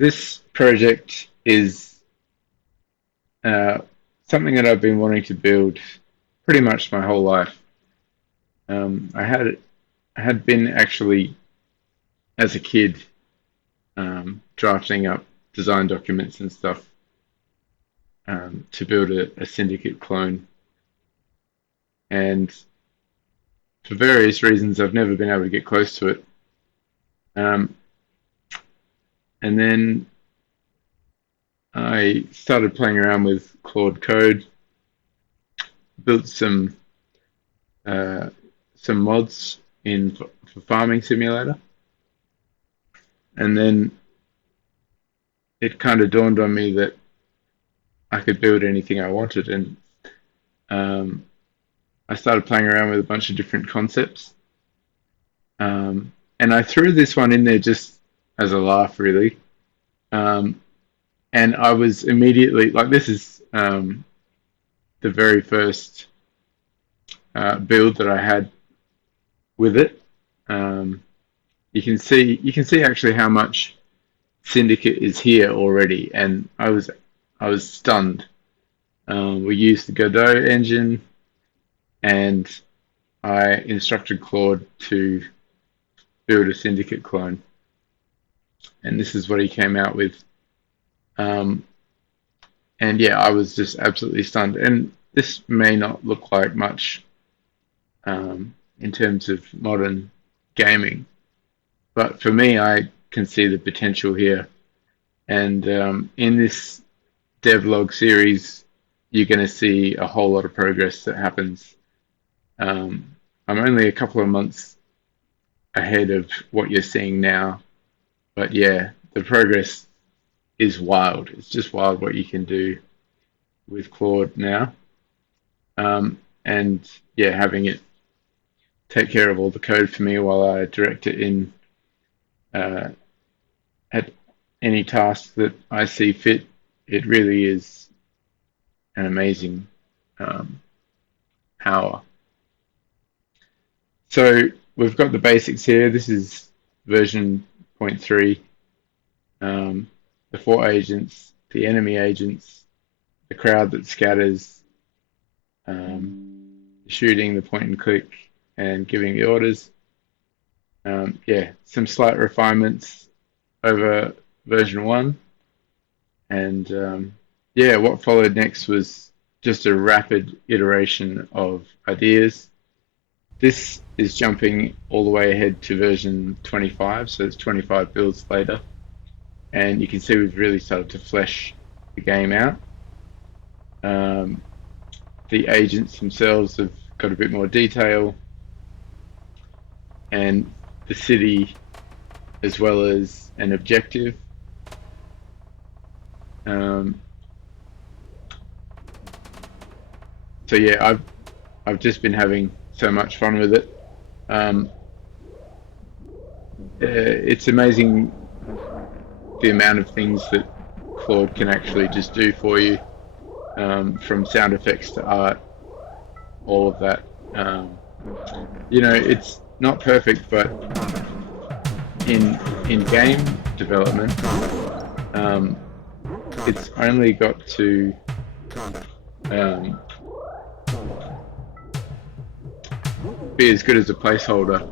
This project is uh, something that I've been wanting to build pretty much my whole life. I had been actually as a kid drafting up design documents and stuff to build a syndicate clone, and for various reasons, I've never been able to get close to it. Um, and then I started playing around with Claude Code, built uh, some mods in for Farming Simulator, and then it kind of dawned on me that I could build anything I wanted, and um, I started playing around with a bunch of different concepts, and I threw this one in there just as a laugh, really. Um, and I was immediately like, this is the very first build that I had with it. Um, you can see actually how much Syndicate is here already, and I was stunned. We used the Godot engine, and I instructed Claude to build a Syndicate clone, and this is what he came out with. Um, and yeah, I was just absolutely stunned. And this may not look like much in terms of modern gaming, but for me, I can see the potential here. And in this devlog series, you're going to see a whole lot of progress that happens. I'm only a couple of months ahead of what you're seeing now, but yeah, the progress is wild. It's just wild what you can do with Claude now. And yeah, having it take care of all the code for me while I direct it in uh, at any task that I see fit, it really is an amazing um, power. So we've got the basics here. This is version zero point 0.3. The four agents, the enemy agents, the crowd that scatters, shooting, the point and click, and giving the orders. Yeah, some slight refinements over version 1. And yeah, what followed next was just a rapid iteration of ideas. This is jumping all the way ahead to version 25, so it's 25 builds later. And you can see we've really started to flesh the game out. Um, the agents themselves have got a bit more detail, and the city as well as an objective. Um, so yeah, I've just been having so much fun with it. It's amazing the amount of things that Claude can actually just do for you, from sound effects to art, all of that. It's not perfect, but in game development, um, it's only got to um, be as good as a placeholder,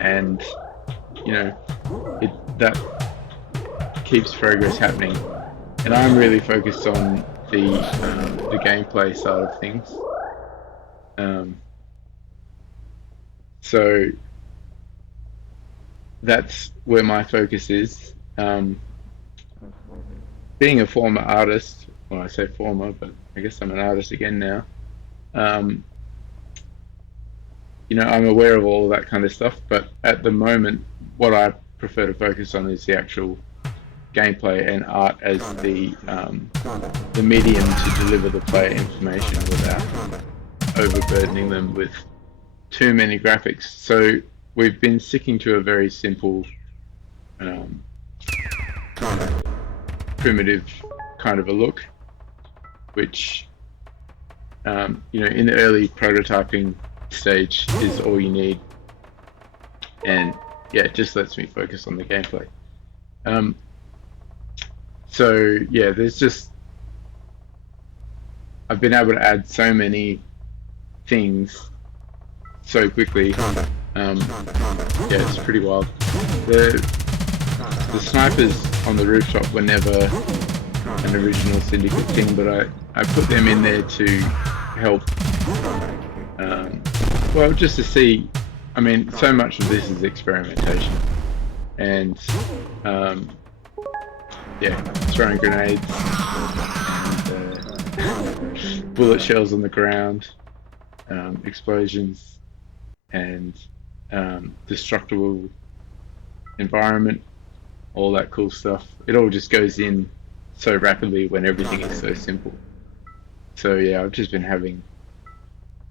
and that keeps progress happening. And I'm really focused on the gameplay side of things. Um, so that's where my focus is. Being a former artist, well, I say former, but I guess I'm an artist again now. Um, I'm aware of all of that kind of stuff, but at the moment, what I prefer to focus on is the actual gameplay and art as the medium to deliver the player information without overburdening them with too many graphics. So we've been sticking to a very simple, um, primitive kind of a look, which in the early prototyping stage is all you need, and yeah, it just lets me focus on the gameplay. Um, So yeah, I've been able to add so many things so quickly. Um, yeah, it's pretty wild. The the snipers on the rooftop were never an original Syndicate thing, but I put them in there to help. Um, well, just to see. I mean, so much of this is experimentation, and um, yeah, throwing grenades, and, bullet shells on the ground, explosions, and destructible environment, all that cool stuff. It all just goes in so rapidly when everything is so simple. So yeah, I've just been having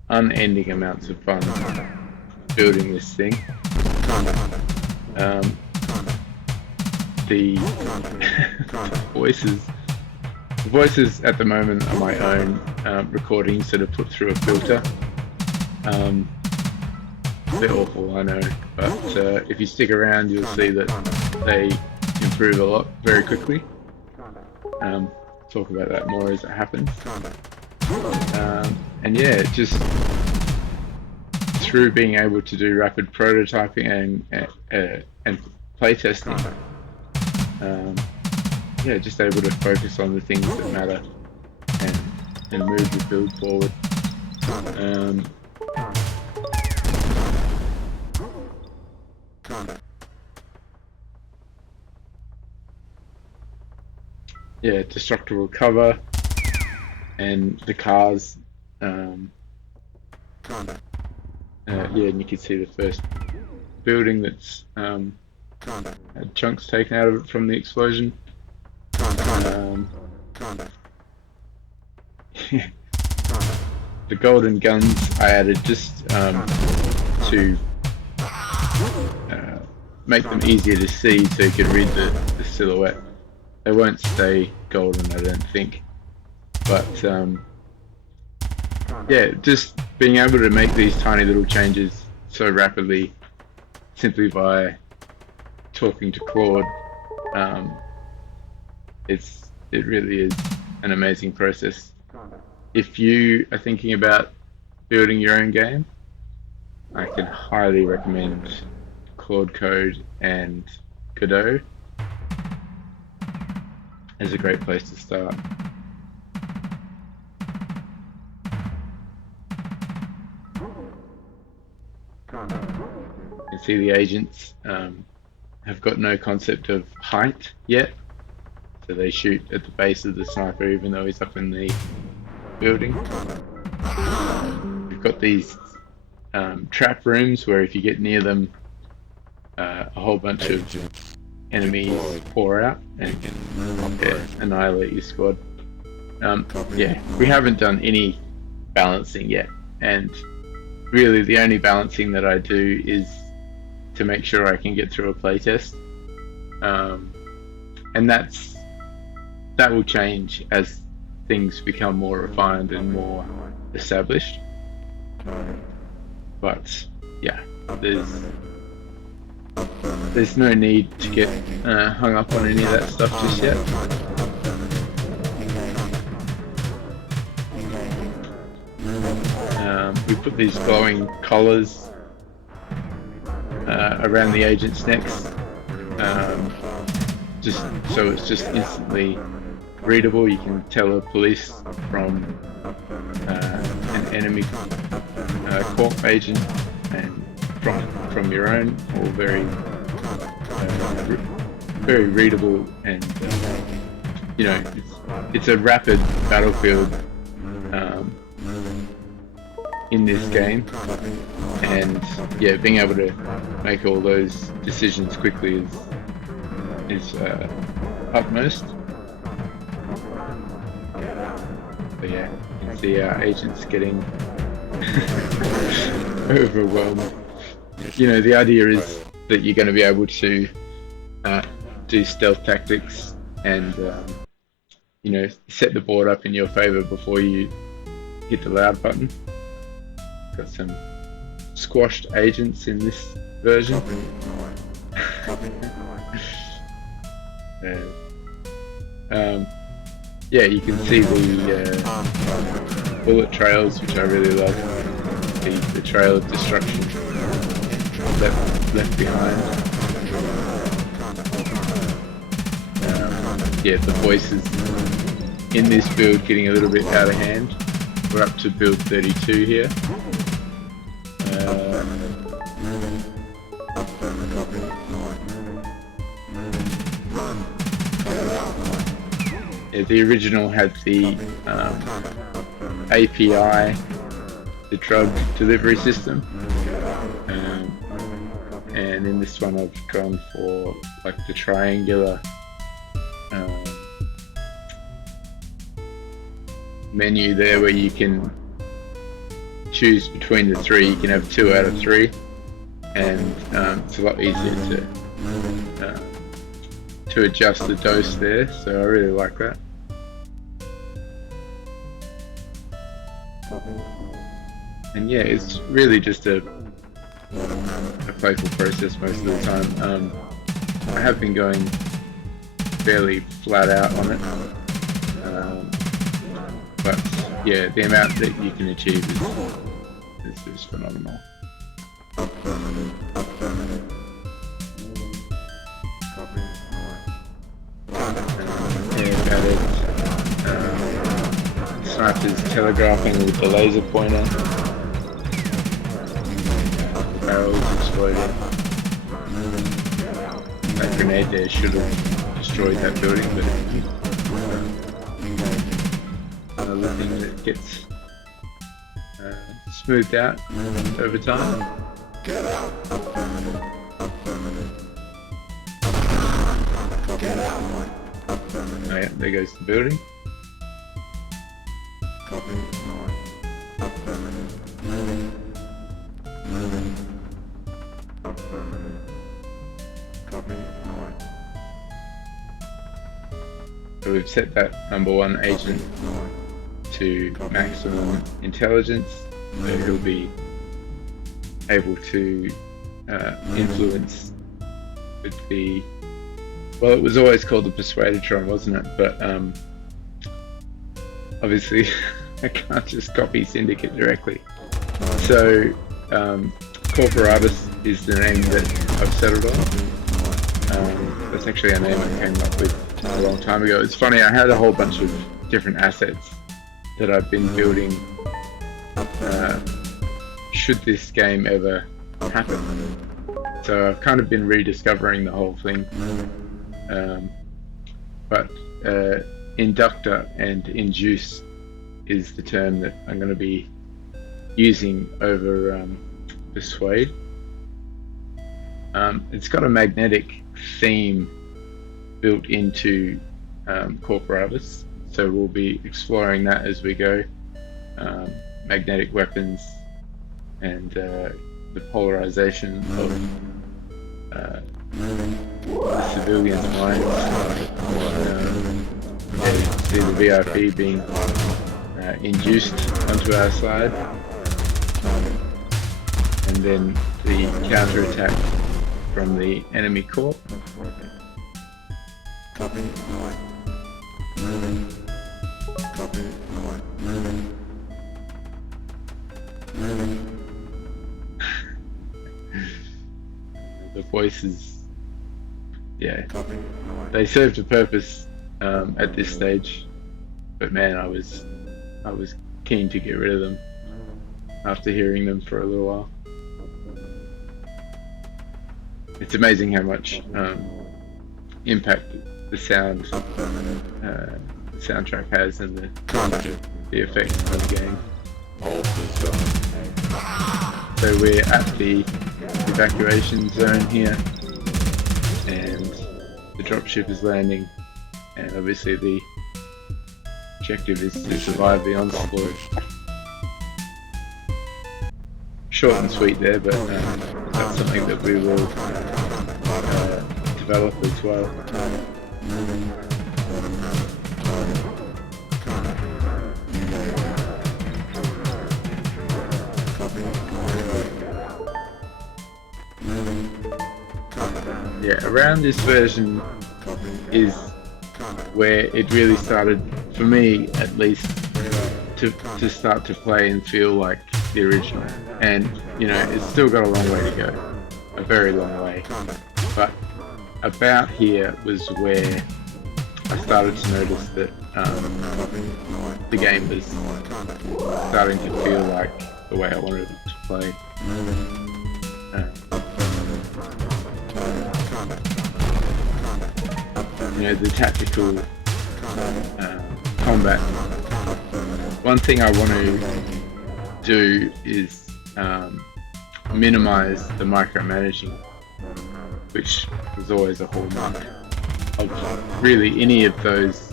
unending amounts of fun building this thing. Um, the voices, the voices at the moment are my own recordings that are put through a filter. They're awful, I know, but if you stick around, you'll see that they improve a lot very quickly. Talk about that more as it happens. And yeah, just through being able to do rapid prototyping and playtesting, yeah, just able to focus on the things that matter and move the build forward. Yeah, destructible cover and the cars. Yeah, and you can see the first building that's had chunks taken out of it from the explosion. The golden guns I added just to make them easier to see so you can read the silhouette. They won't stay golden, I don't think. But yeah, just being able to make these tiny little changes so rapidly simply by talking to Claude, it really is an amazing process. If you are thinking about building your own game, I can highly recommend Claude Code and Godot as a great place to start. You can see the agents have got no concept of height yet, so they shoot at the base of the sniper even though he's up in the building. We've got these trap rooms where if you get near them, a whole bunch of enemies pour out and can annihilate your squad. Yeah, we haven't done any balancing yet, and really the only balancing that I do is to make sure I can get through a playtest, and that will change as things become more refined and more established. But yeah, there's no need to get hung up on any of that stuff just yet. We put these glowing collars around the agents' necks, just so it's just instantly readable. You can tell a police from an enemy corp agent and from your own, all very very readable, and you know, it's a rapid battlefield in this game, and yeah, being able to make all those decisions quickly is utmost. But yeah, you can see our agents getting overwhelmed. You know, the idea is that you're going to be able to do stealth tactics and you know, set the board up in your favor before you hit the loud button. Got some squashed agents in this version. um, yeah, you can see the bullet trails, which I really love. The trail of destruction left behind. Yeah, the voices in this build getting a little bit out of hand. We're up to build 32 here. Yeah, the original had the API, the drug delivery system, and in this one I've gone for like the triangular menu there, where you can choose between the three. You can have 2 out of 3, and it's a lot easier to adjust the dose there, so I really like that. And yeah, it's really just a playful process most of the time. I have been going fairly flat out on it, but yeah, the amount that you can achieve is phenomenal. Yeah, about it. Snipers telegraphing with the laser pointer. The barrels exploded. That grenade there should have destroyed that building, but another thing that gets smoothed out over time. Oh yeah, there goes the building. So we've set that #1 agent to maximum intelligence, so he'll be able to influence with the, well, it was always called the Persuadatron, wasn't it? But obviously I can't just copy Syndicate directly. So Corporatus is the name that I've settled on. That's actually a name I came up with a long time ago. It's funny, I had a whole bunch of different assets that I've been building should this game ever happen. So I've kind of been rediscovering the whole thing. But inductor and induce is the term that I'm going to be using over persuade. It's got a magnetic theme built into Corporatus, so we'll be exploring that as we go. Magnetic weapons and the polarization of the civilians' minds. See the VIP being induced onto our side, and then the counter-attack from the enemy corp. The voices, yeah, they served a purpose at this stage, but man, I was keen to get rid of them after hearing them for a little while. It's amazing how much impact the soundtrack has, and the effects of the game. So we're at the evacuation zone here, and the dropship is landing, and obviously the objective is to survive the onslaught. Short and sweet there, but that's something that we will develop as well. Yeah, around this version is where it really started, for me at least, to start to play and feel like the original. And it's still got a long way to go, a very long way. But about here was where I started to notice that the game was starting to feel like the way I wanted it to play. The tactical combat. One thing I want to do is minimize the micromanaging, which was always a hallmark of really any of those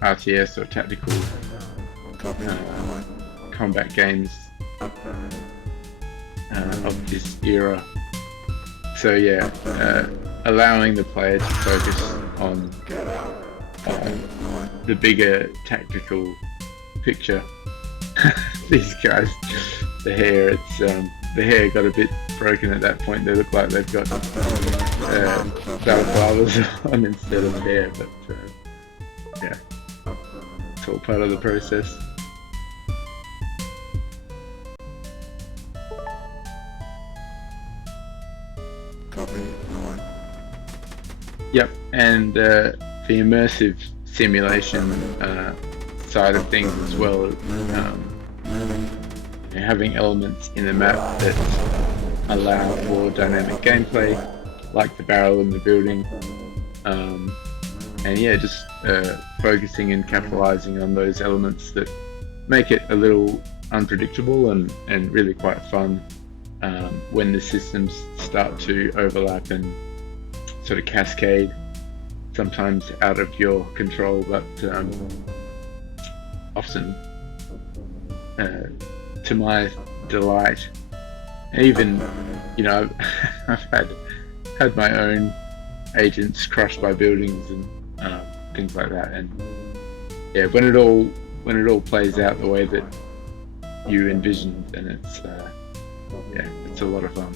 RTS or tactical combat games of this era. So yeah, allowing the player to focus on the bigger tactical picture. These guys, the hair got a bit broken at that point. They look like they've got balaclavas on instead of hair, but yeah, it's all part of the process. Yep, and the immersive simulation side of things as well, having elements in the map that allow for dynamic gameplay, like the barrel in the building, and yeah, just focusing and capitalizing on those elements that make it a little unpredictable and really quite fun when the systems start to overlap and sort of cascade, sometimes out of your control, but often to my delight. Even I've had my own agents crushed by buildings and things like that, and yeah, when it all plays out the way that you envisioned, then it's it's a lot of fun.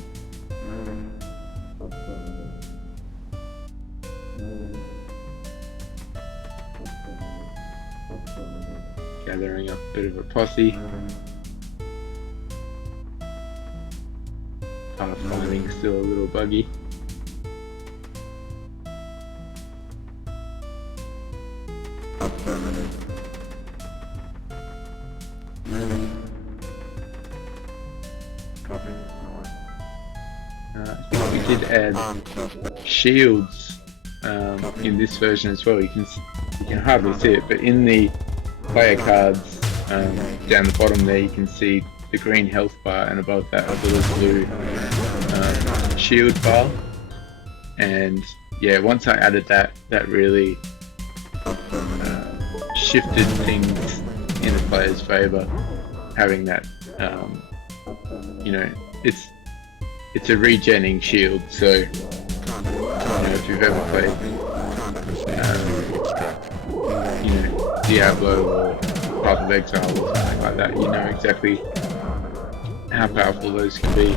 Gathering up a bit of a posse. Finding still a little buggy. We did add shields in this version as well. You can hardly see it, but in the player cards down the bottom there, you can see the green health bar, and above that a little blue shield bar. And yeah, once I added that really shifted things in the player's favour, having that it's a regenning shield, so if you've ever played Diablo or Path of Exile or something like that, you know exactly how powerful those can be.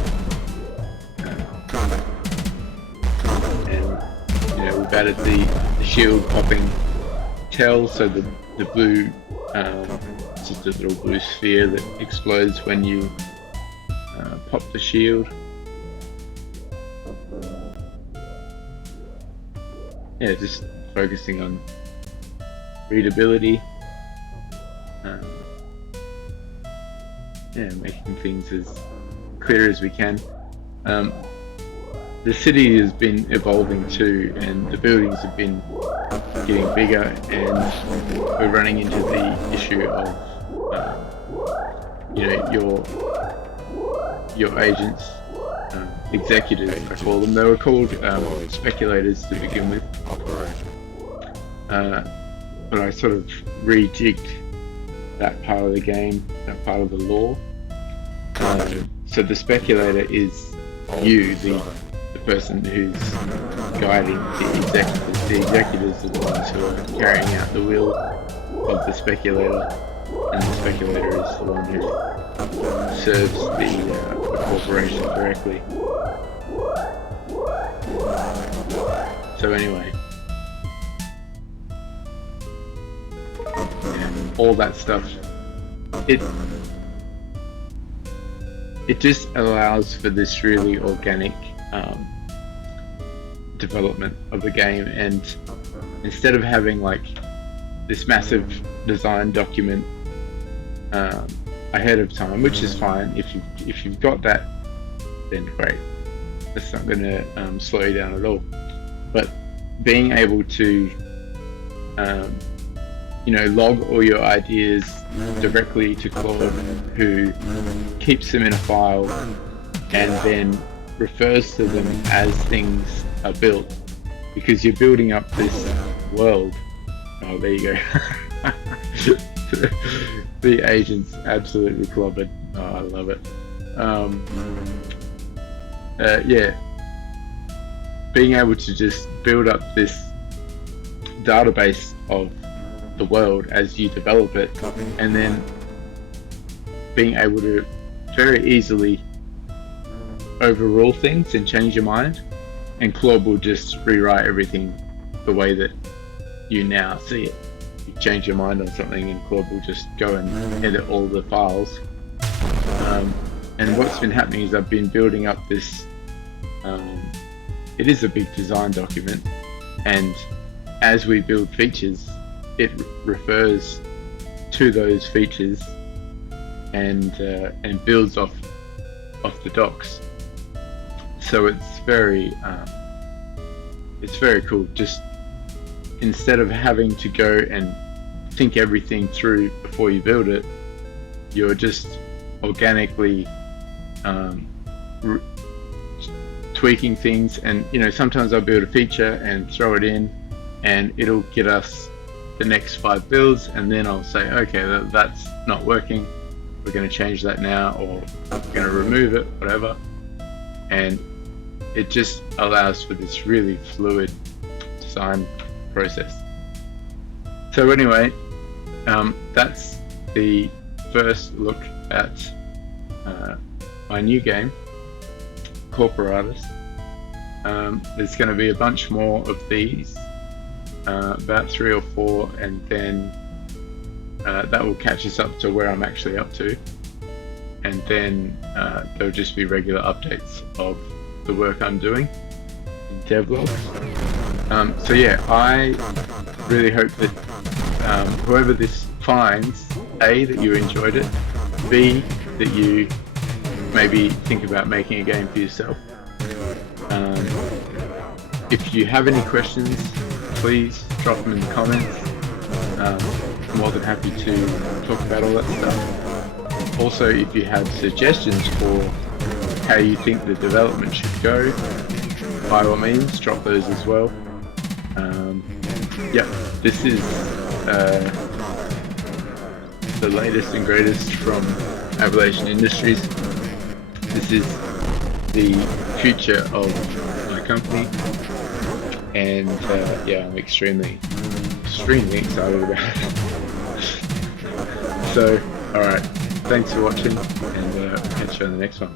And we've added the shield popping tail, so the blue, it's just a little blue sphere that explodes when you pop the shield. Yeah, just focusing on readability. Making things as clear as we can. The city has been evolving too, and the buildings have been getting bigger, and we're running into the issue of your agents, executives I call them. They were called speculators to begin with, but I sort of rejigged that part of the game, that part of the lore. So the speculator is you, the person who's guiding the executives. The executives are the ones who are carrying out the will of the speculator, and the speculator is the one who serves the corporation directly. So anyway, all that stuff. It it just allows for this really organic development of the game, and instead of having like this massive design document ahead of time, which is fine if you've got that, then great. That's not going to slow you down at all. But being able to log all your ideas directly to Claude, who keeps them in a file and then refers to them as things are built, because you're building up this world. Oh, there you go. The agent's absolutely clobbered. Oh, I love it. Yeah, being able to just build up this database of the world as you develop it, and then being able to very easily overrule things and change your mind, and Claude will just rewrite everything the way that you now see it. You change your mind on something and Claude will just go and edit all the files. And what's been happening is I've been building up this, it is a big design document, and as we build features, it refers to those features and builds off the docs. So it's very cool. Just instead of having to go and think everything through before you build it, you're just organically tweaking things. And sometimes I'll build a feature and throw it in, and it'll get us the next 5 builds, and then I'll say, okay, that's not working, we're going to change that now, or we're going to remove it, whatever. And it just allows for this really fluid design process. So anyway, that's the first look at my new game, Corporatus. There's going to be a bunch more of these, about 3 or 4, and then that will catch us up to where I'm actually up to, and then there'll just be regular updates of the work I'm doing in devlogs. So yeah, I really hope that whoever this finds, A, that you enjoyed it, B, that you maybe think about making a game for yourself. If you have any questions, please drop them in the comments. I'm more than happy to talk about all that stuff. Also, if you have suggestions for how you think the development should go, by all means, drop those as well. Yeah, this is the latest and greatest from Avalation Industries. This is the future of my company, and yeah, I'm extremely excited about it. So, alright, thanks for watching, and catch you on the next one.